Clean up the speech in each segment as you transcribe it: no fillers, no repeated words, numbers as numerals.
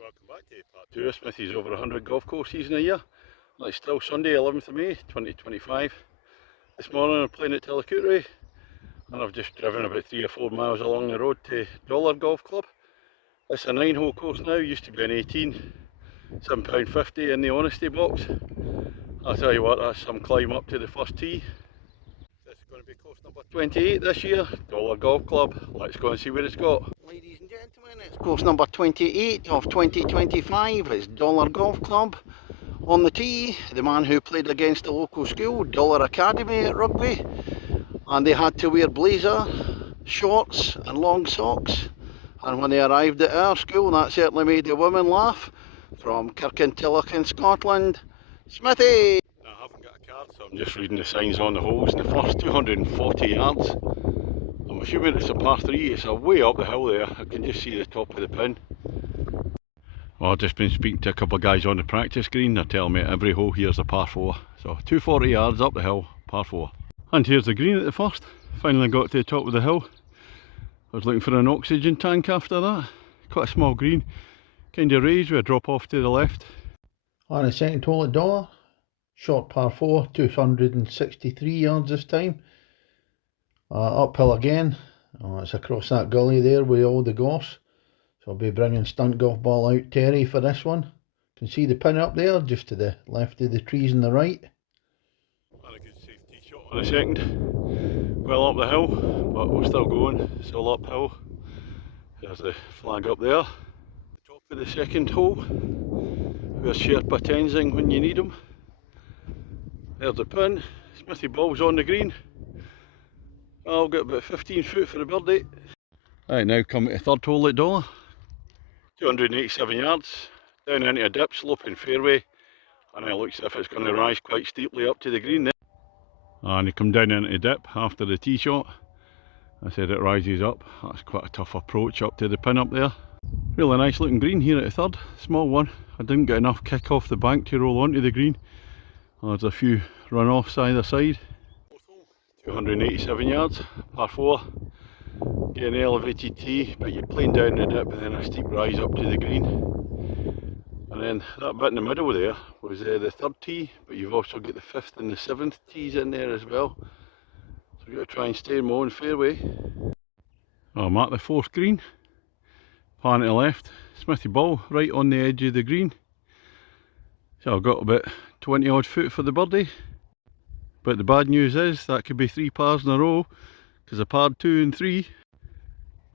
Welcome back to part 2 of Smithy's over 100 golf course season a year. Well, it's still Sunday 11th of May 2025. This morning I'm playing at Tillicootery and I've just driven about 3 or 4 miles along the road to Dollar Golf Club. It's a 9-hole course now, used to be an 18, £7.50 in the honesty box. I'll tell you what, that's some climb up to the first tee. This is going to be course number 28 this year, Dollar Golf Club. Let's go and see what it's got. Ladies and gentlemen, it's course number 28 of 2025. It's Dollar Golf Club. On the tee, the man who played against the local school, Dollar Academy at rugby, and they had to wear blazer, shorts and long socks. And when they arrived at our school, that certainly made the women laugh. From Kirkintilloch in Scotland, Smithy! I haven't got a card, so I'm just reading the signs on the holes. In the first 240 yards, I'm assuming it's a par 3, it's a way up the hill there. I can just see the top of the pin. Well, I've just been speaking to a couple of guys on the practice green. They're telling me every hole here's a par 4. So 240 yards up the hill, par 4. And here's the green at the first. Finally got to the top of the hill. I was looking for an oxygen tank after that. Quite a small green. Kind of raised with a drop off to the left. On the second hole at Dollar. Short par 4, 263 yards this time. Uphill again. It's across that gully there with all the gorse. So I'll be bringing stunt golf ball out Terry for this one. Can see the pin up there, just to the left of the trees on the right. And a good safe tee shot on the second. Well up the hill, but we're still going, still uphill. There's the flag up there. The top of the second hole. There's Sherpa Tenzing when you need them. There's the pin. Smithy ball's on the green. I'll get about 15 foot for the birdie. Right, now come to the third hole at Dollar. 287 yards, down into a dip, sloping fairway, and it looks as if it's going to rise quite steeply up to the green there. And you come down into the dip after the tee shot. I said it rises up. That's quite a tough approach up to the pin up there. Really nice looking green here at the third, small one. I didn't get enough kick off the bank to roll onto the green. There's a few run-offs either side. 287 yards, par 4. Get an elevated tee, but you're playing down the dip and then a steep rise up to the green. And then that bit in the middle there was the third tee, but you've also got the 5th and the 7th tees in there as well. So you've got to try and stay in my own fairway. I'm at the 4th green, pan to the left, Smithy ball right on the edge of the green. So I've got about 20 odd foot for the birdie. But the bad news is that could be 3 pars in a row, because I parred 2 and 3.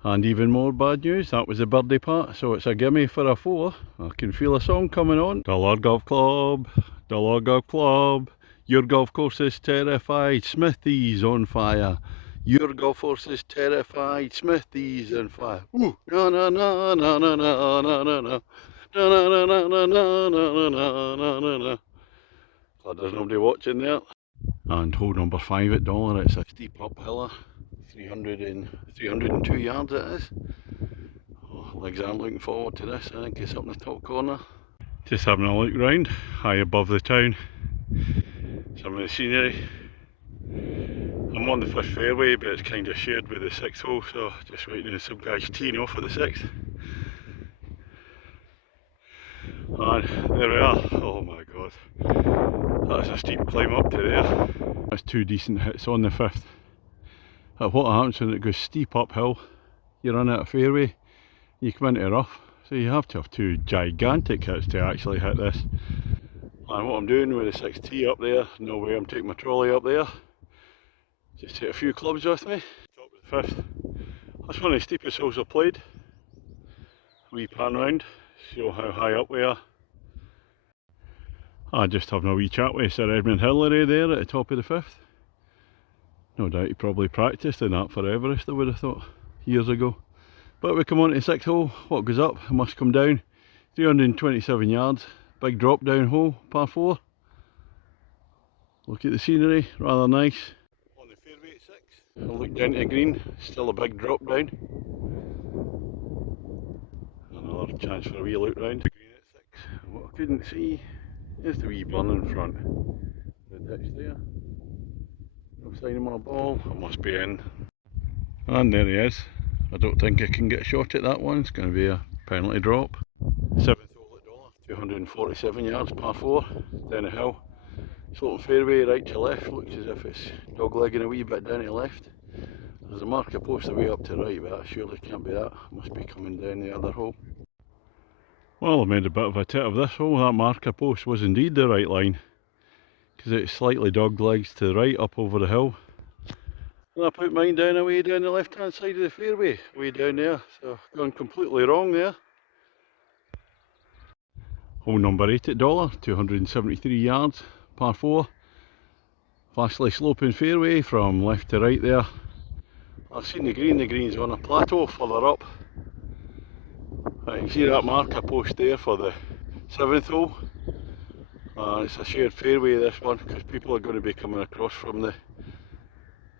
And even more bad news, that was a birdie putt, so it's a gimme for a 4. I can feel a song coming on. Dollar Golf Club, Dollar Golf Club, your golf course is terrified, Smithy's on fire. Your golf course is terrified, Smithy's on fire. Ooh, na na na na na na na na na na na na na na na na na na. Glad there's nobody watching there. And hole number 5 at Dollar, it's a steep uphiller. 302 yards it is. Oh, legs aren't looking forward to this. I think it's up in the top corner. Just having a look round, high above the town. Some of the scenery. I'm I'm on the 5th fairway, but it's kind of shared with the 6th hole, so just waiting on some guys teeing off at the 6th. And there we are. Oh my god, that's a steep climb up to there. That's 2 decent hits on the 5th. What happens when it goes steep uphill, you run out of fairway, you come into rough, so you have to have 2 gigantic hits to actually hit this. And what I'm doing with the 6th tee up there, no way I'm taking my trolley up there, just take a few clubs with me. Top of the 5th, that's one of the steepest hills I've played. Wee pan round, show how high up we are. I just having a wee chat with Sir Edmund Hillary there at the top of the 5th. No doubt he probably practised in that for Everest, I would have thought, years ago. But we come on to the 6th hole, what goes up must come down. 327 yards, big drop down hole, par 4. Look at the scenery, rather nice. On the fairway at 6, I look down to the green, still a big drop down. Another chance for a wee look round. Green at 6, and what I couldn't see is the wee burn in front. The ditch there. No sign of my ball, I must be in. And there he is. I don't think I can get a shot at that one, it's going to be a penalty drop. 7th hole at Dollar, 247 yards, par 4, down the hill. Sloping fairway right to left, looks as if it's doglegging a wee bit down to the left. There's a marker post away up to the right, but that surely can't be that, must be coming down the other hole. Well, I made a bit of a tit of this hole. That marker post was indeed the right line, because it's slightly doglegs to the right up over the hill. And I put mine down away down the left hand side of the fairway, way down there, so gone completely wrong there. Hole number 8 at Dollar, 273 yards, par 4. Vastly sloping fairway from left to right there. I've seen the green's on a plateau further up. You can see that marker post there for the 7th hole. It's a shared fairway this one, because people are going to be coming across from the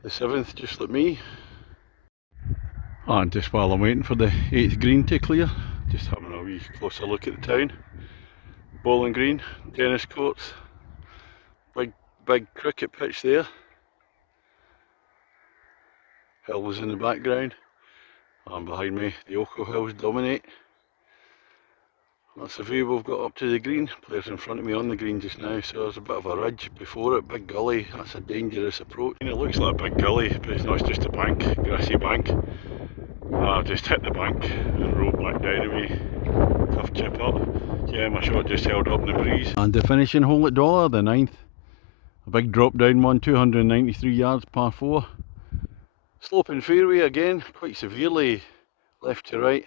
7th just like me. And just while I'm waiting for the 8th green to clear, just having a wee closer look at the town. Bowling green, tennis courts, big cricket pitch there. Hills in the background, and behind me the Oko Hills dominate. That's the view we've got up to the green. Players in front of me on the green just now, so there's a bit of a ridge before it, big gully. That's a dangerous approach. And it looks like a big gully, but it's not, it's just a bank, grassy bank. I've just hit the bank and rolled back down a wee tough chip up. Yeah, my shot just held up in the breeze. And the finishing hole at Dollar, the 9th. A big drop down one, 293 yards, par 4. Sloping fairway again, quite severely left to right.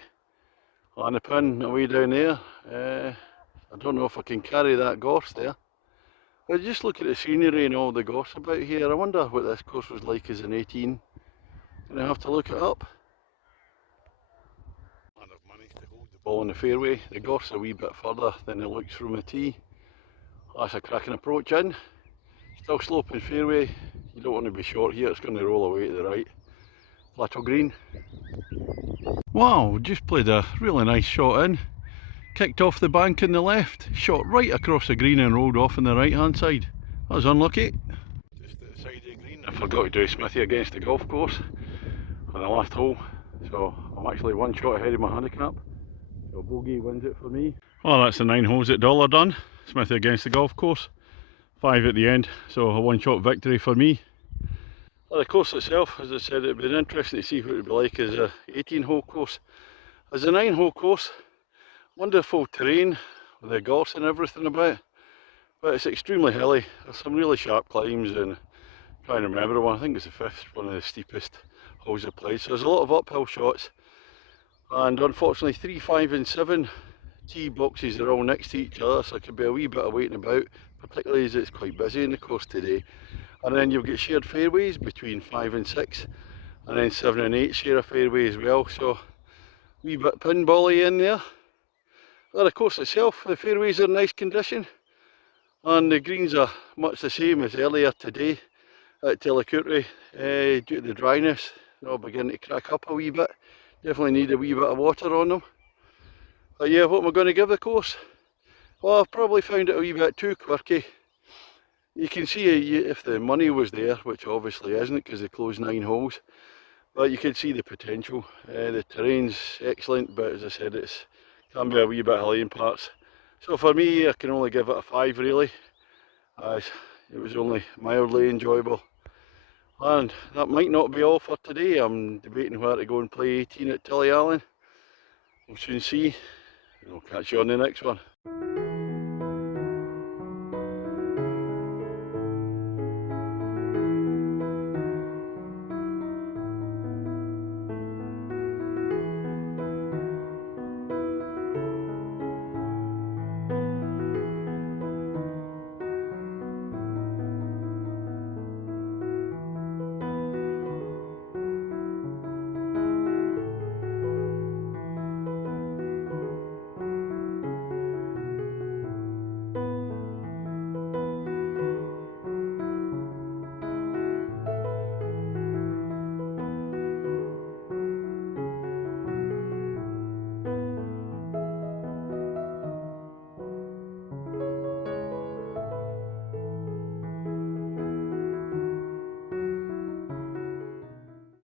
And the pin away down there. I don't know if I can carry that gorse there. But just look at the scenery and all the gorse about here. I wonder what this course was like as an 18. Gonna have to look it up. And I've managed to hold the ball in the fairway. The gorse a wee bit further than it looks from the tee. That's a cracking approach in. Still sloping fairway. You don't want to be short here, it's going to roll away to the right. Plateau green. Wow, just played a really nice shot in. Kicked off the bank in the left, shot right across the green and rolled off on the right hand side. That was unlucky. Just at the side of the green, I forgot to do Smithy against the golf course on the last hole. So I'm actually one shot ahead of my handicap. So bogey wins it for me. Well, that's the 9 holes at Dollar done. Smithy against the golf course. 5 at the end, so a one shot victory for me. Well, the course itself, as I said, it'd been interesting to see what it would be like as a 18 hole course. As a 9 hole course, wonderful terrain with the gorse and everything about, but it's extremely hilly. There's some really sharp climbs, and I'm trying to remember one, I think it's the 5th, one of the steepest holes I played. So there's a lot of uphill shots, and unfortunately 3, 5 and 7 tee boxes are all next to each other, so it could be a wee bit of waiting about, particularly as it's quite busy in the course today. And then you'll get shared fairways between 5 and 6, and then 7 and 8 share a fairway as well, so wee bit pinball-y in there. But the course itself, the fairways are in nice condition, and the greens are much the same as earlier today at Tellicoultry. Due to the dryness, they'll begin to crack up a wee bit. Definitely need a wee bit of water on them. But yeah, what am I going to give the course? Well, I've probably found it a wee bit too quirky. You can see if the money was there, which obviously isn't because they closed 9 holes, but you can see the potential. The terrain's excellent, but as I said, it's can be a wee bit hilly in parts. So for me, I can only give it a 5 really, as it was only mildly enjoyable. And that might not be all for today. I'm debating where to go and play 18 at Tilly Allen. We'll soon see, and I'll catch you on the next one.